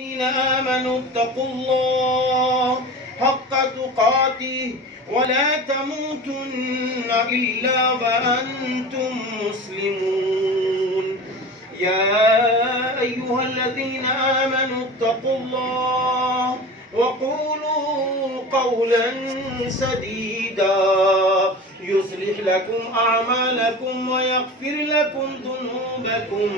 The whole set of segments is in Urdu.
الذين آمنوا اتقوا الله حق تقاته ولا تموتن إلا وأنتم مسلمون يا أيها الذين آمنوا اتقوا الله وقولوا قولا سديدا يصلح لكم أعمالكم ويغفر لكم ذنوبكم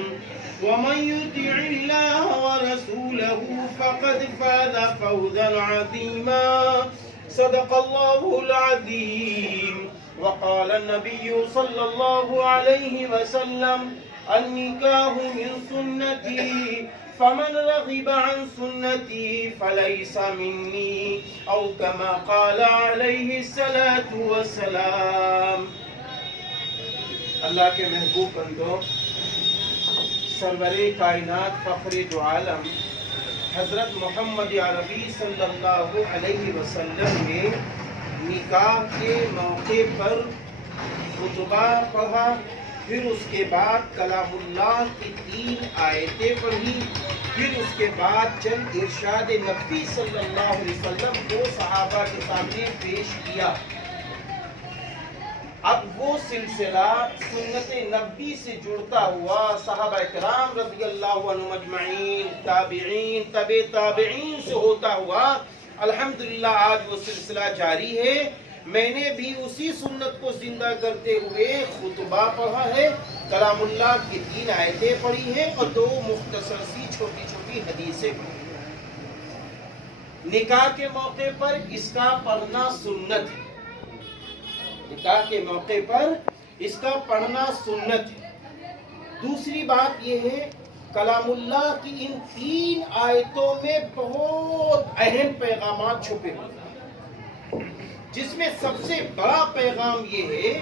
ومن يطع الله ورسوله فقد فاز فوزا عظيما صدق الله العظيم. وقال النبي صلى الله عليه وسلم النكاح من سنتي فمن رغب عن سنتي فليس مني او كما قال علیہ الصلوۃ والسلام. اللہ کے محبوب بندوں، سرور کائنات فخر دو عالم حضرت محمد عربی صلی اللہ علیہ وسلم نے نکاح کے موقع پر خطبہ پڑھا، پھر اس کے بعد کلام اللہ کی 3 آیتیں پڑھی، پھر اس کے بعد چند ارشاد نبی صلی اللہ علیہ وسلم کو صحابہ کے سامنے پیش کیا. اب وہ سلسلہ سنت نبی سے جڑتا ہوا صحابہ کرام رضی اللہ عنہم اجمعین، تابعین، تبع تابعین سے ہوتا ہوا الحمدللہ آج وہ سلسلہ جاری ہے. میں نے بھی اسی سنت کو زندہ کرتے ہوئے خطبہ پڑھا ہے، کلام اللہ کی 3 آیتیں پڑھی ہیں اور 2 مختصر سی چھوٹی چھوٹی حدیثیں پڑھی. نکاح کے موقع پر اس کا پڑھنا سنت ہے، نکاح کے موقع پر اس کا پڑھنا سنت ہے. دوسری بات یہ ہے کلام اللہ کی ان 3 آیتوں میں بہت اہم پیغامات چھپے ہوئے، جس میں سب سے بڑا پیغام یہ ہے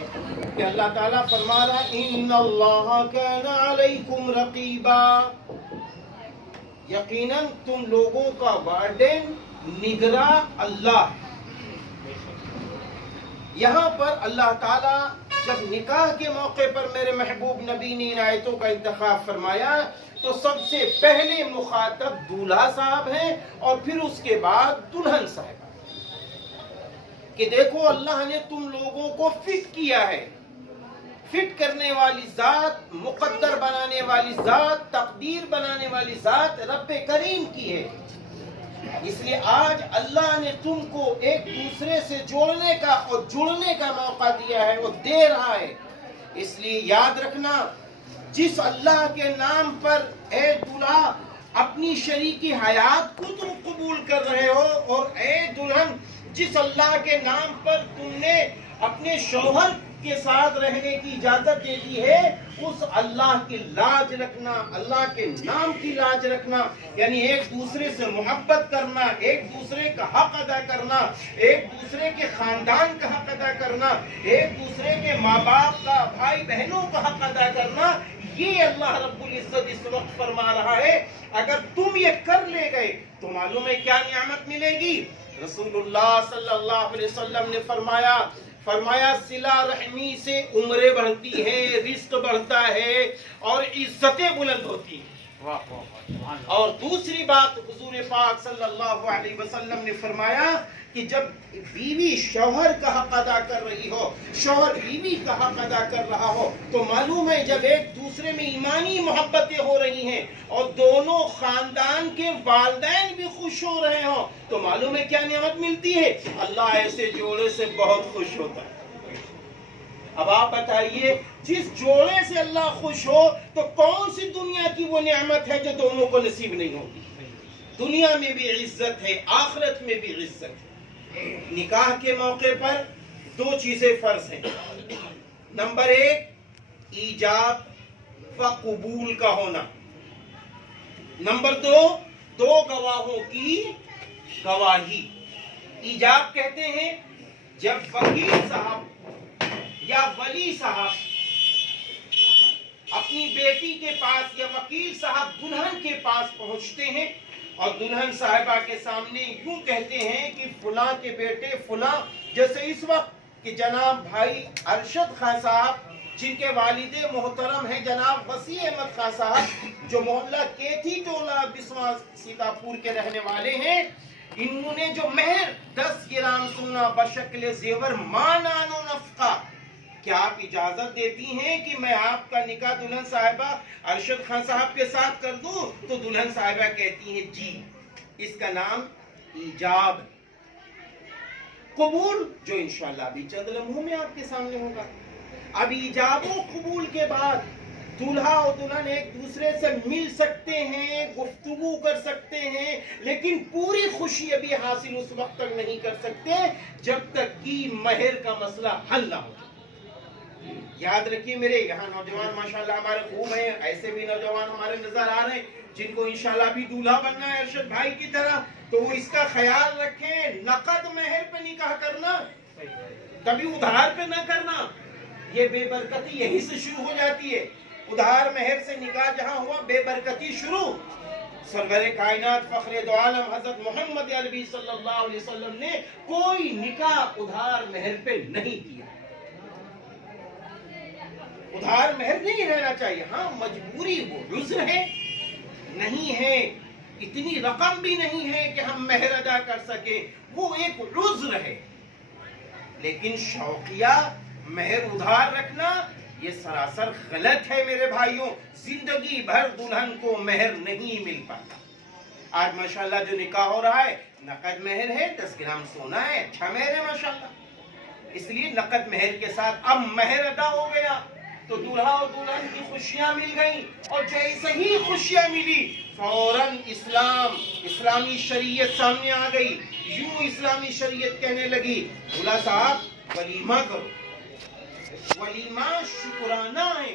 کہ اللہ تعالیٰ فرما رہا ان اللہ کان علیکم رقیبا، یقیناً تم لوگوں کا وارڈن نگراں اللہ ہے. یہاں پر اللہ تعالیٰ جب نکاح کے موقع پر میرے محبوب نبی نے ان آیتوں کا انتخاب فرمایا تو سب سے پہلے مخاطب دولہا صاحب ہیں اور پھر اس کے بعد دلہن صاحب، کہ دیکھو اللہ نے تم لوگوں کو فٹ کیا ہے. فٹ کرنے والی ذات، مقدر بنانے والی ذات، تقدیر بنانے والی ذات رب کریم کی ہے. اس لیے آج اللہ نے تم کو ایک دوسرے سے جوڑنے کا اور جڑنے کا موقع دیا ہے، وہ دے رہا ہے. اس لیے یاد رکھنا، جس اللہ کے نام پر اے دلہا اپنی شریکی حیات کو تم قبول کر رہے ہو، اور اے دلہن جس اللہ کے نام پر تم نے اپنے شوہر کے ساتھ رہنے کی اجازت دے دی ہے، اس اللہ کی لاج رکھنا، اللہ کے نام کی لاج رکھنا، یعنی ایک دوسرے سے محبت کرنا، ایک دوسرے کا حق ادا کرنا، ایک دوسرے کے خاندان کا حق ادا کرنا، ایک دوسرے کے ماں باپ کا، بھائی بہنوں کا حق ادا کرنا. یہ اللہ رب العزت اس وقت فرما رہا ہے اگر تم یہ کر لے گئے تو معلوم ہے کیا نعمت ملے گی. رسول اللہ صلی اللہ علیہ وسلم نے فرمایا صلہ رحمی سے عمریں بڑھتی ہیں، رزق بڑھتا ہے اور عزتیں بلند ہوتی ہیں. اور دوسری بات حضور پاک صلی اللہ علیہ وسلم نے فرمایا کہ جب بیوی شوہر کا حق ادا کر رہی ہو، شوہر بیوی کا حق ادا کر رہا ہو، تو معلوم ہے جب ایک دوسرے میں ایمانی محبتیں ہو رہی ہیں اور دونوں خاندان کے والدین بھی خوش ہو رہے ہوں تو معلوم ہے کیا نعمت ملتی ہے. اللہ ایسے جوڑے سے بہت خوش ہوتا ہے. اب آپ بتائیے جس جوڑے سے اللہ خوش ہو تو کون سی دنیا کی وہ نعمت ہے جو دونوں کو نصیب نہیں ہوگی. دنیا میں بھی عزت ہے، آخرت میں بھی عزت ہے. نکاح کے موقع پر 2 چیزیں فرض ہیں. نمبر 1 ایجاب و قبول کا ہونا. نمبر 2 گواہوں کی گواہی. ایجاب کہتے ہیں جب وکیل صاحب یا ولی صاحب اپنی بیٹی کے پاس یا وکیل صاحب دلہن کے پاس پہنچتے ہیں اور دلہن صاحبہ کے سامنے یوں کہتے ہیں کہ فلاں کے بیٹے فلاں، جیسے اس وقت کہ جناب بھائی ارشد خان صاحب جن کے والد محترم ہیں جناب وسیع احمد خان صاحب، جو محلہ کیتھی ٹولہ بسواں سیتاپور کے رہنے والے ہیں، انہوں نے جو مہر 10 گرام سونا بشکل زیور مانان و نفقہ، کیا آپ اجازت دیتی ہیں کہ میں آپ کا نکاح دلہن صاحبہ ارشد خان صاحب کے ساتھ کر دوں؟ تو دلہن صاحبہ کہتی ہیں جی، اس کا نام ایجاب، قبول، جو انشاءاللہ ابھی چند لمحوں میں آپ کے سامنے ہوگا۔ اب ایجاب و قبول کے بعد دولہا اور دلہن ایک دوسرے سے مل سکتے ہیں، گفتگو کر سکتے ہیں، لیکن پوری خوشی ابھی حاصل اس وقت تک نہیں کر سکتے جب تک کہ مہر کا مسئلہ حل نہ ہو۔ یاد رکھیے میرے یہاں نوجوان ماشاءاللہ ہمارے خوب ہیں، ایسے بھی نوجوان ہمارے نظر آ رہے ہیں جن کو انشاءاللہ بھی دولہا بننا ہے ارشد بھائی کی طرح، تو وہ اس کا خیال رکھیں، نقد مہر پہ نکاح کرنا، کبھی ادھار پہ نہ کرنا۔ یہ بے برکتی یہی سے شروع ہو جاتی ہے، ادھار مہر سے نکاح جہاں ہوا بے برکتی شروع۔ سرور کائنات فخر دو عالم حضرت محمد عربی صلی اللہ علیہ وسلم نے کوئی نکاح ادھار مہر پہ نہیں کیا۔ ادھار مہر نہیں رہنا چاہیے، ہاں مجبوری وہ عذر ہے، نہیں ہے اتنی رقم بھی نہیں ہے کہ ہم مہر ادا کر سکیں، وہ ایک عذر ہے، لیکن شوقیہ مہر ادھار رکھنا یہ سراسر غلط ہے میرے بھائیوں۔ زندگی بھر دلہن کو مہر نہیں مل پاتا۔ آج ماشاءاللہ جو نکاح ہو رہا ہے نقد مہر ہے، 10 گرام سونا ہے، اچھا مہر ہے ماشاءاللہ، اس لیے نقد مہر کے ساتھ اب مہر ادا ہو گیا تو دولہا اور دلہن کی خوشیاں مل گئیں، اور جیسے ہی خوشیاں ملی فوراً اسلامی شریعت سامنے آ گئی۔ یوں اسلامی شریعت کہنے لگی دولہا صاحب ولیمہ کرو، ولیمہ شکرانہ ہے۔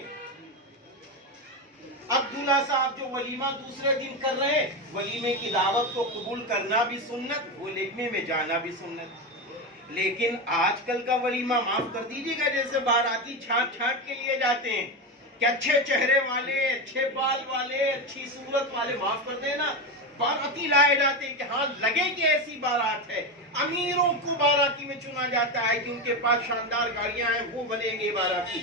اب دولہا صاحب جو ولیمہ دوسرے دن کر رہے ہیں، ولیمے کی دعوت کو قبول کرنا بھی سنت، ولیمے میں جانا بھی سنت، لیکن آج کل کا ولیمہ معاف کر دیجیے گا جیسے باراتی چھانٹ چھانٹ کے لیے جاتے ہیں کہ اچھے چہرے والے، اچھے بال والے، اچھی صورت والے، معاف کر دینا، باراتی لائے جاتے ہیں کہ ہاں لگے کہ ایسی بارات ہے، امیروں کو باراتی میں چنا جاتا ہے کہ ان کے پاس شاندار گاڑیاں ہیں، وہ بنیں گے باراتی۔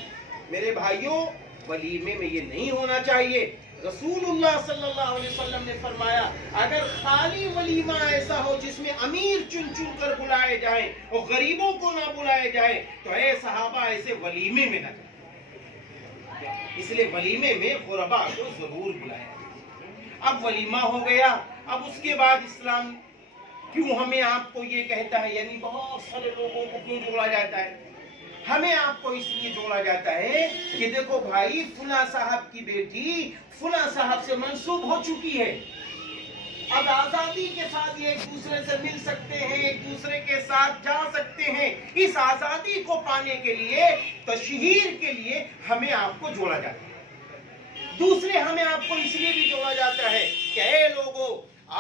میرے بھائیوں ولیمے میں یہ نہیں ہونا چاہیے۔ رسول اللہ صلی اللہ علیہ وسلم نے فرمایا اگر خالی ولیمہ ایسا ہو جس میں امیر چن چن کر بلائے جائیں اور غریبوں کو نہ بلائے جائیں تو اے صحابہ ایسے ولیمے میں نہ جائیں، اس لیے ولیمے میں غربا کو ضرور بلائیں۔ اب ولیمہ ہو گیا، اب اس کے بعد اسلام کیوں ہمیں آپ کو یہ کہتا ہے، یعنی بہت سارے لوگوں کو کیوں جوڑا جاتا ہے؟ ہمیں آپ کو اس لیے جوڑا جاتا ہے کہ دیکھو بھائی فلاں صاحب کی بیٹی فلاں صاحب سے منسوب ہو چکی ہے، اب آزادی کے ساتھ یہ ایک دوسرے سے مل سکتے ہیں، ایک دوسرے کے ساتھ جا سکتے ہیں۔ اس آزادی کو پانے کے لیے، تشہیر کے لیے ہمیں آپ کو جوڑا جاتا ہے۔ دوسرے ہمیں آپ کو اس لیے بھی جوڑا جاتا ہے کہ اے لوگو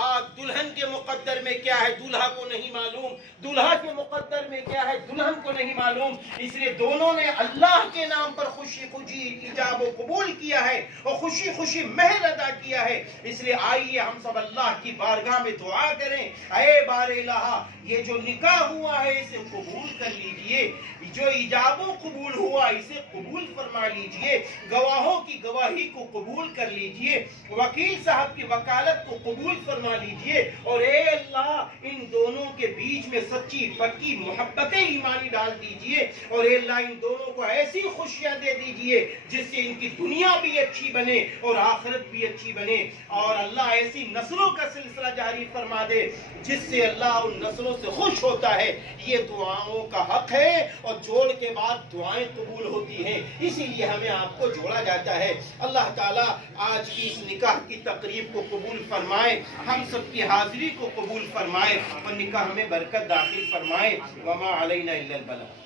آج دلہن کے مقدر میں کیا ہے دولہا کو نہیں معلوم، دولہا کے مقدر میں کیا ہے دلہن کو نہیں معلوم، اس لیے دونوں نے اللہ کے نام پر خوشی خوشی ایجاب و قبول کیا ہے اور خوشی خوشی مہر ادا کیا ہے۔ اس لیے آئیے ہم سب اللہ کی بارگاہ میں دعا کریں، اے بار الہ یہ جو نکاح ہوا ہے اسے قبول کر لیجئے، جو ایجاب و قبول ہوا اسے قبول فرما لیجئے، گواہوں کی گواہی کو قبول کر لیجئے، وکیل صاحب کی وکالت کو قبول فرما لیجئے، اور اے اللہ ان دونوں کے بیچ میں سچی پکی محبت ایمانی ڈال دیجئے، اور اے اللہ ان دونوں کو ایسی خوشیاں دے دیجئے جس سے ان کی دنیا بھی اچھی بنے اور آخرت بھی اچھی بنے، اور اللہ ایسی نسلوں کا سلسلہ جاری فرما دے جس سے اللہ ان نسلوں سے خوش ہوتا ہے۔ یہ دعاؤں کا حق ہے اور جوڑ کے بعد دعائیں قبول ہوتی ہیں، اسی لیے ہمیں آپ کو جوڑا جاتا ہے۔ اللہ تعالیٰ آج کی اس نکاح کی تقریب کو قبول فرمائے، ہم سب کی حاضری کو قبول فرمائے اور نکاح میں برکت داخل فرمائے۔ وما علینا الا البلاغ۔